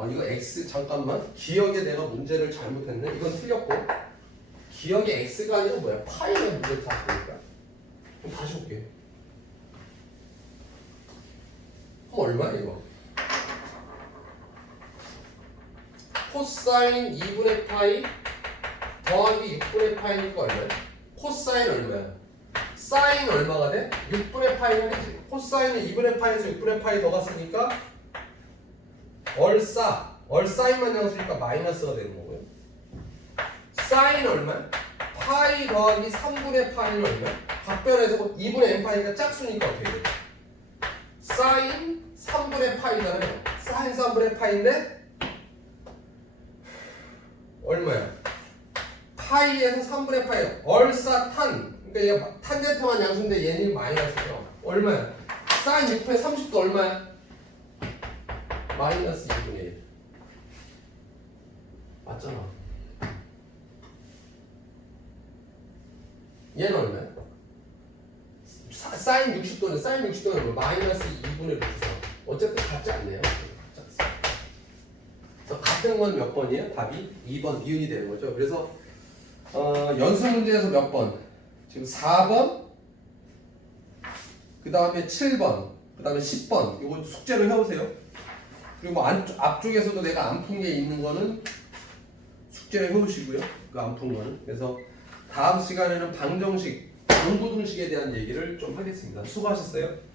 아 이거 x 잠깐만. 기억에 내가 문제를 잘못했네. 이건 틀렸고. 기억에 x가 아니라 뭐야? 파이의 문제를 잡으니까. 그럼 다시 볼게. 그럼 얼마야 이거? 코사인 2분의 파이 더하기 6분의 파이니까 얼마야? 코사인 얼마야? 사인 얼마가 돼? 6분의 파이가 되지. 코사인은 2분의 파이에서 6분의 파이 더 갔으니까 얼싸 얼사인만 양수니까 마이너스가 되는 거고요 사인 얼마야? 파이 더하기 3분의 파이는 얼마야? 각변에서 2분의 n 파이가 짝수니까 어떻게 돼? 사인 3분의 파이잖아요 사인 3분의 파이인데 얼마야? 파이에서 3분의 파이 얼싸 탄 그러니까 얘가 탄젠트만 양수인데 얘는 마이너스죠 얼마야? 사인 6분의 30도 얼마야? 마이너스 2분의 1 맞잖아 얘는 얼마야? 사, 사인 60도는 사인 60도는 뭐 마이너스 2분의 6이죠 어쨌든 같지 않네요 같지. 그래서 같은 건 몇 번이에요? 답이 2번 미운이 되는 거죠 그래서 어, 연습 문제에서 몇 번? 지금 4번 그 다음에 7번 그 다음에 10번 이거 숙제로 해오세요 그리고 안, 앞쪽에서도 내가 안 푼 게 있는 거는 숙제를 해오시고요. 그 안 푼 거는. 그래서 다음 시간에는 방정식, 공부 등식에 대한 얘기를 좀 하겠습니다. 수고하셨어요.